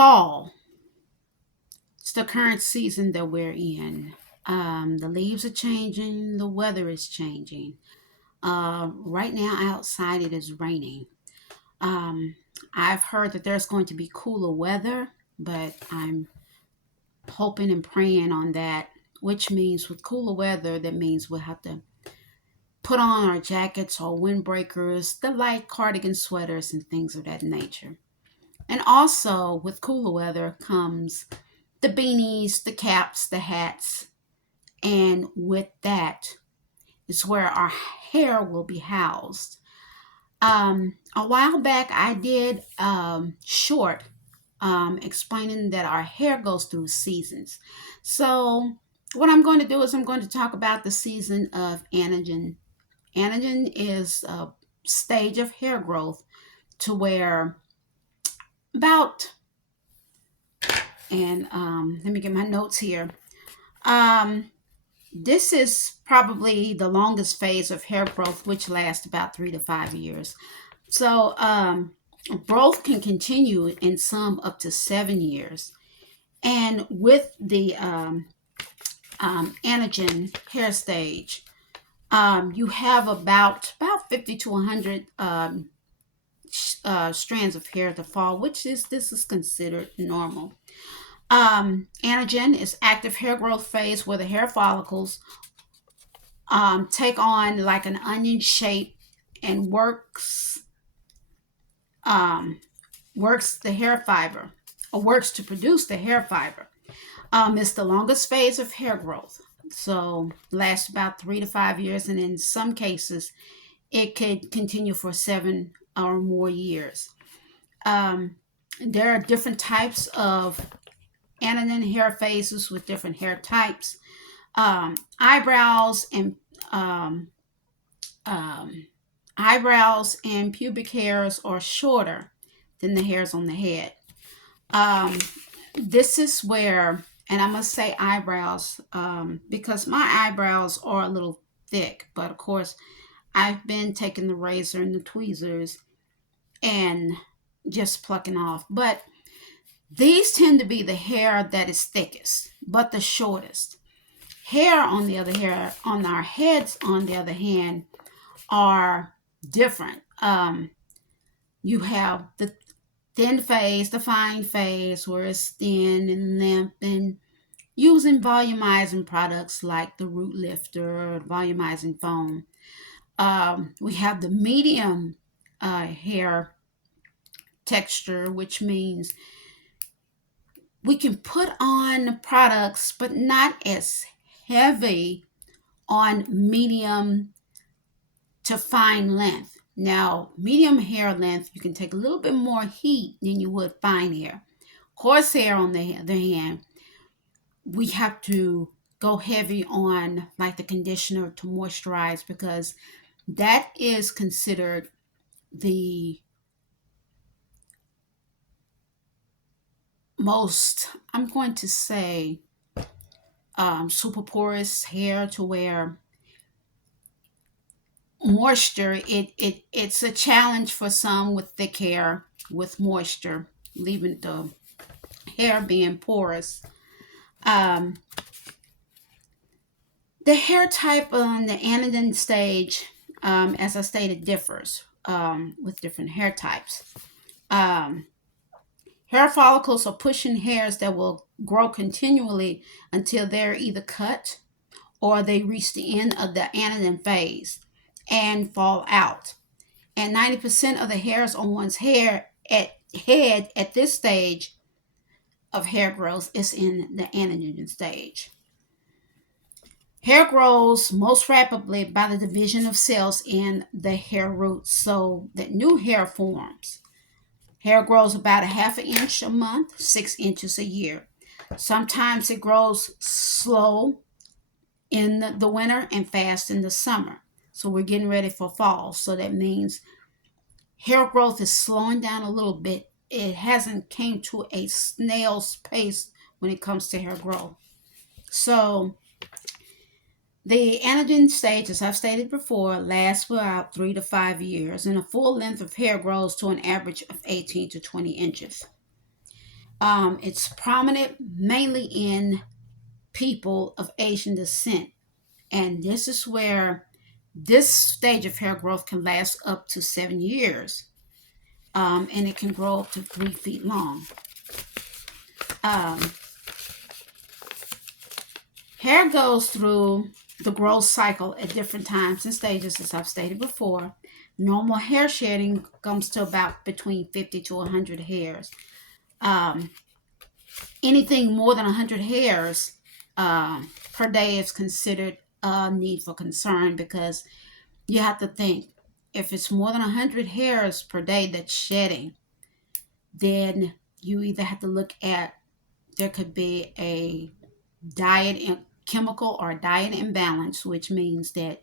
fall. It's the current season that we're in. The leaves are changing, the weather is changing. Right now, outside, it is raining. Um, I've heard that there's going to be cooler weather, but I'm hoping and praying on that, which means with cooler weather, that means we'll have to put on our jackets or windbreakers, the light cardigan sweaters, and things of that nature. And also, with cooler weather comes the beanies, the caps, the hats, and with that is where our hair will be housed. A while back, I did short explaining that our hair goes through seasons. So, what I'm going to do is I'm going to talk about the season of anagen. Anagen is a stage of hair growth to where about, and let me get my notes here. Um, this is probably the longest phase of hair growth, which lasts about 3 to 5 years. So, growth can continue in some up to 7 years. And with the anagen hair stage, you have about 50 to 100 strands of hair to fall, which is this is considered normal. Anagen is active hair growth phase where the hair follicles take on like an onion shape and um, works the hair fiber or works to produce the hair fiber. It's the longest phase of hair growth, so lasts about 3 to 5 years, and in some cases, it could continue for 7 or more years. Um, there are different types of anagen hair phases with different hair types. Eyebrows and um, um, eyebrows and pubic hairs are shorter than the hairs on the head. Um, this is where, and I must say eyebrows, because my eyebrows are a little thick, but of course, I've been taking the razor and the tweezers and just plucking off. But these tend to be the hair that is thickest, but the shortest. Hair on the other hair on our heads, on the other hand, are different. You have the thin phase, the fine phase, where it's thin and limp, and using volumizing products like the root lifter or volumizing foam. We have the medium hair texture, which means we can put on products, but not as heavy on medium to fine length. Now, medium hair length, you can take a little bit more heat than you would fine hair. Coarse hair, on the other hand, we have to go heavy on like the conditioner to moisturize because that is considered the most, I'm going to say, super porous hair to where moisture, it's a challenge for some with thick hair with moisture, leaving the hair being porous. Um, the hair type on the anagen stage, as I stated, differs with different hair types. Um, Hair follicles are pushing hairs that will grow continually until they're either cut or they reach the end of the anagen phase and fall out. And 90% of the hairs on one's head at this stage of hair growth is in the anagen stage. Hair grows most rapidly by the division of cells in the hair roots so that new hair forms. Hair grows about a half an inch a month, 6 inches a year. Sometimes it grows slow in the winter and fast in the summer. So we're getting ready for fall. So that means hair growth is slowing down a little bit. It hasn't came to a snail's pace when it comes to hair growth. So the anagen stage, as I've stated before, lasts for about 3 to 5 years, and a full length of hair grows to an average of 18 to 20 inches. It's prominent mainly in people of Asian descent. And this is where this stage of hair growth can last up to 7 years. And it can grow up to 3 feet long. Um, Hair goes through the growth cycle at different times and stages, as I've stated before. Normal hair shedding comes to about between 50 to 100 hairs. Um, Anything more than 100 hairs per day is considered a need for concern, because you have to think, if it's more than 100 hairs per day that's shedding, then you either have to look at, there could be a chemical or diet imbalance, which means that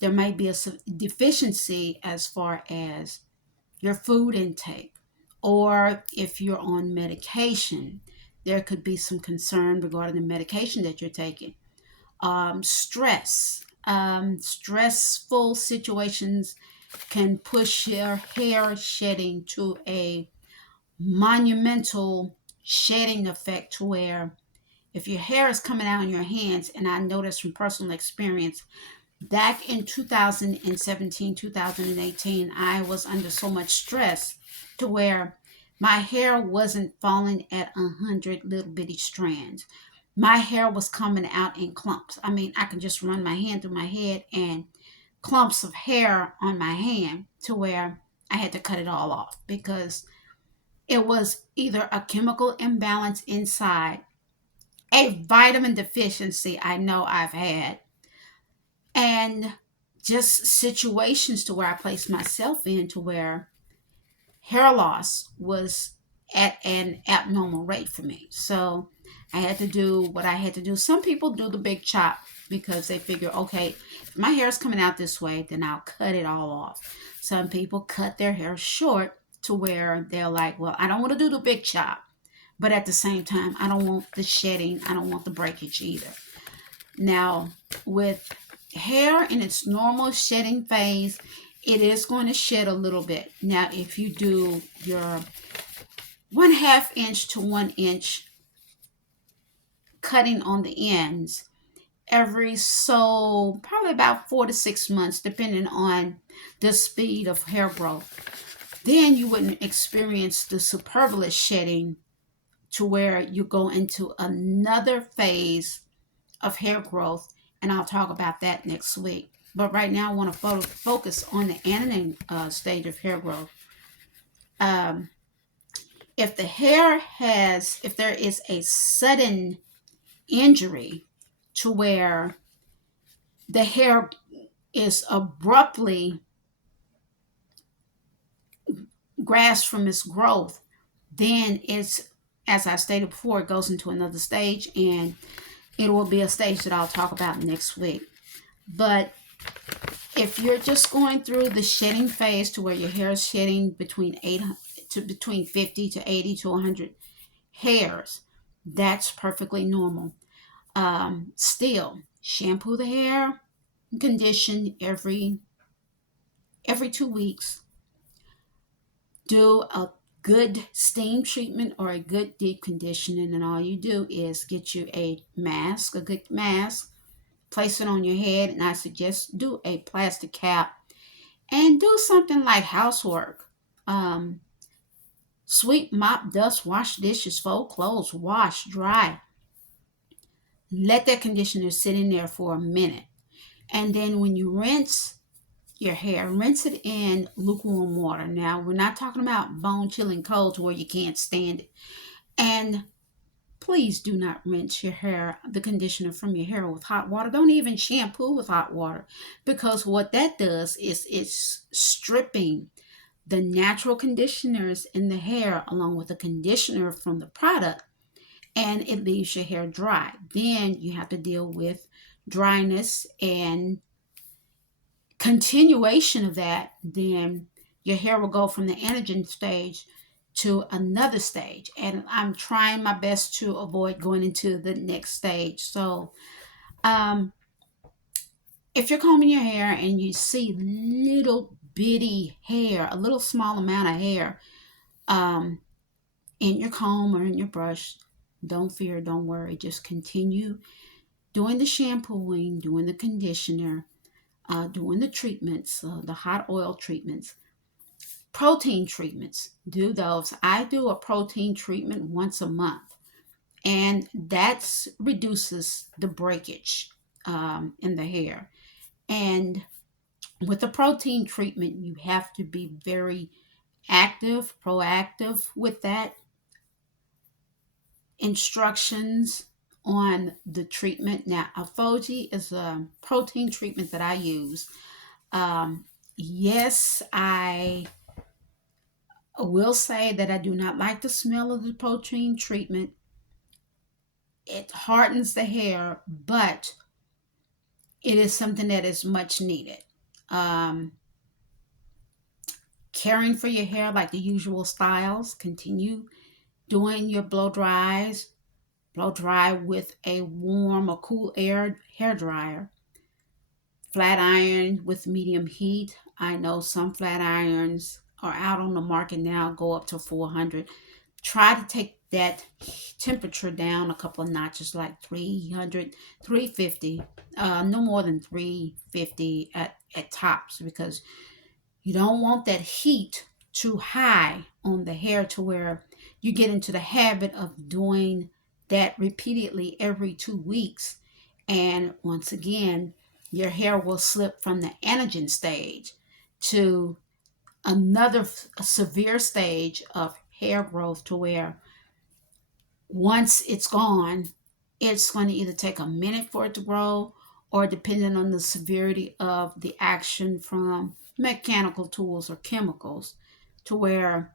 there might be a deficiency as far as your food intake, or if you're on medication, there could be some concern regarding the medication that you're taking. Stressful situations can push your hair shedding to a monumental shedding effect, to where if your hair is coming out in your hands, and I know this from personal experience, back in 2017, 2018, I was under so much stress to where my hair wasn't falling at 100 little bitty strands. My hair was coming out in clumps. I mean, I could just run my hand through my head and clumps of hair on my hand, to where I had to cut it all off, because it was either a chemical imbalance inside, a vitamin deficiency I know I've had, and just situations to where I placed myself in, to where hair loss was at an abnormal rate for me. So I had to do what I had to do. Some people do the big chop because they figure, okay, if my hair is coming out this way, then I'll cut it all off. Some people cut their hair short, to where they're like, well, I don't want to do the big chop, but at the same time, I don't want the shedding, I don't want the breakage either. Now, with hair in its normal shedding phase, it is going to shed a little bit. Now, if you do your 1/2 inch to 1 inch cutting on the ends every so probably about 4 to 6 months, depending on the speed of hair growth, then you wouldn't experience the superfluous shedding, to where you go into another phase of hair growth, and I'll talk about that next week. But right now, I want to focus on the anagen stage of hair growth. Um, if if there is a sudden injury, to where the hair is abruptly grasped from its growth, then it's, as I stated before, it goes into another stage, and it will be a stage that I'll talk about next week. But if you're just going through the shedding phase, to where your hair is shedding between 50 to 80 to 100 hairs, that's perfectly normal. Still, shampoo the hair, condition every 2 weeks. Do a good steam treatment or a good deep conditioning, and all you do is get you a good mask, place it on your head, and I suggest do a plastic cap, and do something like housework. Um, Sweep, mop, dust, wash dishes, fold clothes, wash, dry. Let that conditioner sit in there for a minute. And then when you rinse your hair, rinse it in lukewarm water. Now, we're not talking about bone chilling cold to where you can't stand it. And please do not rinse the conditioner from your hair with hot water. Don't even shampoo with hot water, because what that does is it's stripping the natural conditioners in the hair along with the conditioner from the product, and it leaves your hair dry. Then you have to deal with dryness and continuation of that. Then your hair will go from the anagen stage to another stage, and I'm trying my best to avoid going into the next stage. So um, if you're combing your hair and you see little bitty hair, a little small amount of hair, um, in your comb or in your brush. Don't fear, don't worry. Just continue doing the shampooing, doing the conditioner, doing the treatments, the hot oil treatments, protein treatments. Do those. I do a protein treatment once a month, and that reduces the breakage in the hair. And with the protein treatment, you have to be very active, proactive with that instructions on the treatment. Now, Afoji is a protein treatment that I use. Yes, I will say that I do not like the smell of the protein treatment. It hardens the hair, but it is something that is much needed. Um, Caring for your hair like the usual styles, continue doing your blow dry with a warm or cool air hair dryer. Flat iron with medium heat. I know some flat irons are out on the market now, go up to 400. Try to take that temperature down a couple of notches, like 300, 350. No more than 350 at tops, because you don't want that heat too high on the hair to where you get into the habit of doing that repeatedly every 2 weeks. And once again, your hair will slip from the anagen stage to another severe stage of hair growth, to where once it's gone, it's going to either take a minute for it to grow, or depending on the severity of the action from mechanical tools or chemicals, to where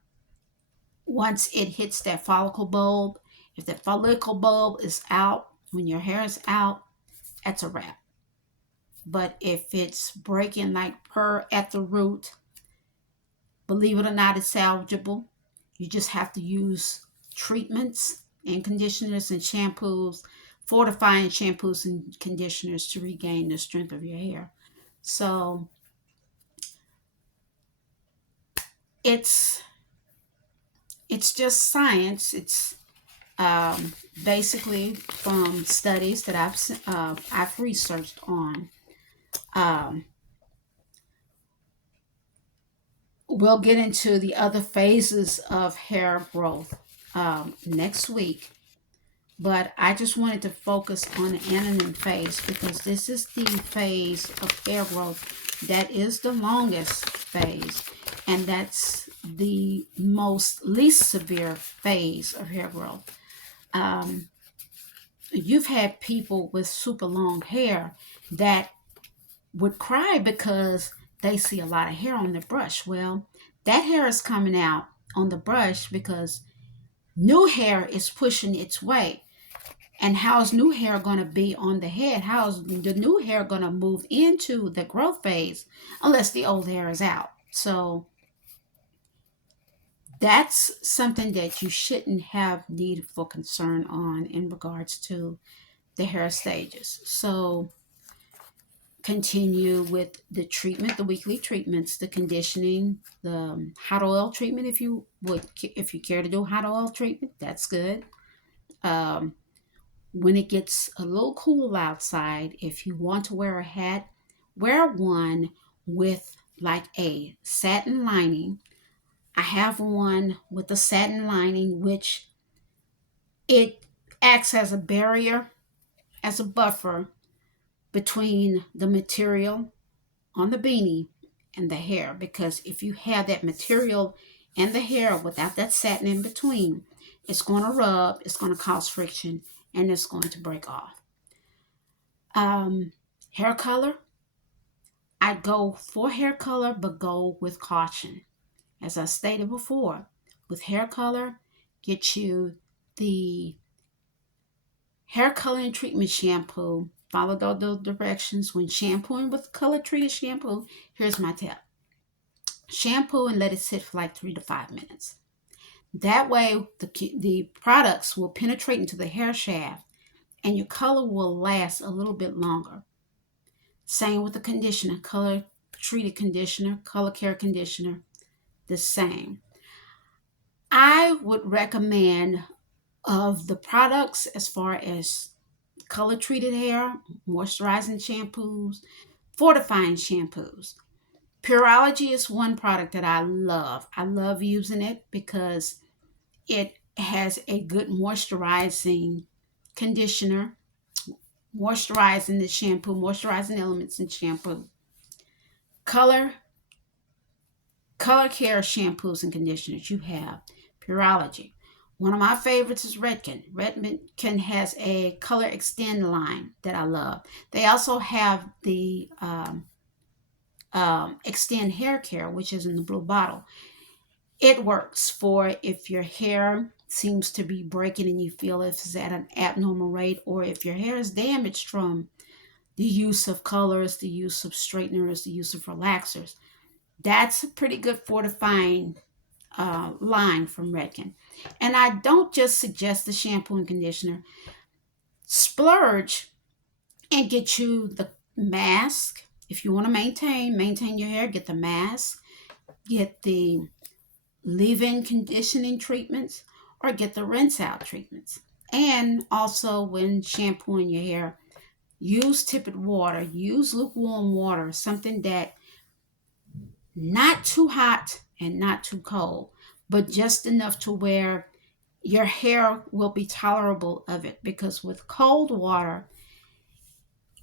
once it hits that follicle bulb, if that follicle bulb is out, when your hair is out, that's a wrap. But if it's breaking like per at the root, believe it or not, it's salvageable. You just have to use treatments and conditioners and shampoos, fortifying shampoos and conditioners to regain the strength of your hair. So it's it's just science. It's basically from studies that I've researched on. Um, we'll get into the other phases of hair growth next week. But I just wanted to focus on the anagen phase, because this is the phase of hair growth that is the longest phase, and that's the most least severe phase of hair growth. Um, you've had people with super long hair that would cry because they see a lot of hair on their brush. Well, that hair is coming out on the brush because new hair is pushing its way. And how's new hair going to be on the head? How's the new hair going to move into the growth phase unless the old hair is out? So that's something that you shouldn't have need for concern on in regards to the hair stages. So continue with the treatment, the weekly treatments, the conditioning, the hot oil treatment. If you care to do hot oil treatment, that's good. Um, when it gets a little cool outside, if you want to wear a hat, wear one with like a satin lining. I have one with a satin lining, which it acts as a barrier, as a buffer between the material on the beanie and the hair. Because if you have that material and the hair without that satin in between, it's going to rub, it's going to cause friction, and it's going to break off. Hair color, I go for hair color, but go with caution. As I stated before, with hair color, get you the hair coloring treatment shampoo. Follow those directions. When shampooing with color treated shampoo, here's my tip. Shampoo and let it sit for like 3 to 5 minutes. That way, the products will penetrate into the hair shaft, and your color will last a little bit longer. Same with the conditioner, color treated conditioner, color care conditioner, the same. I would recommend of the products as far as color treated hair, moisturizing shampoos, fortifying shampoos. Pureology is one product that I love. I love using it because it has a good moisturizing conditioner, moisturizing the shampoo, moisturizing elements in shampoo. Color care shampoos and conditioners. You have Pureology. One of my favorites is Redken. Redken has a color extend line that I love. They also have the extend hair care, which is in the blue bottle. It works for if your hair seems to be breaking and you feel if it's at an abnormal rate, or if your hair is damaged from the use of colors, the use of straighteners, the use of relaxers. That's a pretty good fortifying line from Redken. And I don't just suggest the shampoo and conditioner. Splurge and get you the mask. If you want to maintain your hair, get the mask, get the leave-in conditioning treatments, or get the rinse out treatments. And also, when shampooing your hair, use tepid water, use lukewarm water, something that not too hot and not too cold, but just enough to where your hair will be tolerable of it. Because with cold water,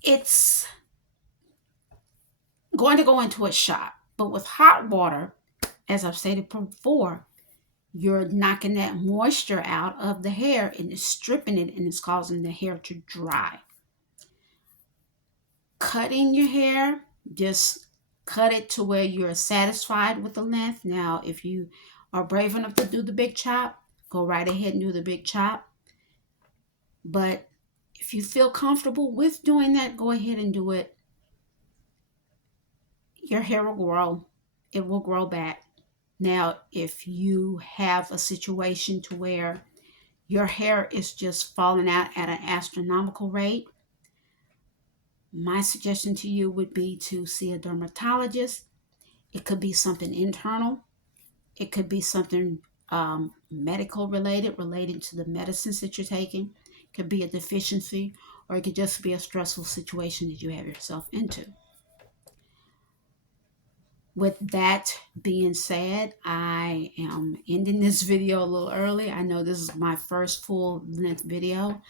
it's going to go into a shock. But with hot water, as I've stated before, you're knocking that moisture out of the hair and it's stripping it and it's causing the hair to dry. Cutting your hair, just cut it to where you're satisfied with the length. Now, if you are brave enough to do the big chop, go right ahead and do the big chop. But if you feel comfortable with doing that, go ahead and do it. Your hair will grow. It will grow back. Now, if you have a situation to where your hair is just falling out at an astronomical rate, my suggestion to you would be to see a dermatologist. It could be something internal. It could be something medical related to the medicines that you're taking. It could be a deficiency, or it could just be a stressful situation that you have yourself into. With that being said, I am ending this video a little early. I know this is my first full length video.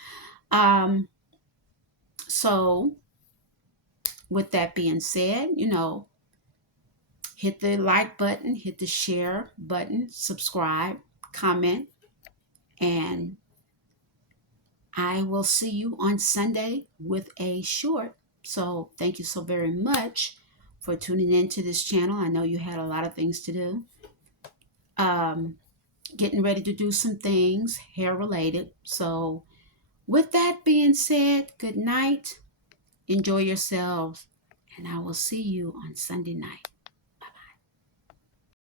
So with that being said, hit the like button, hit the share button, subscribe, comment, and I will see you on Sunday with a short. So thank you so very much for tuning into this channel. I know you had a lot of things to do. Getting ready to do some things hair related. So with that being said, good night. Enjoy yourselves, and I will see you on Sunday night.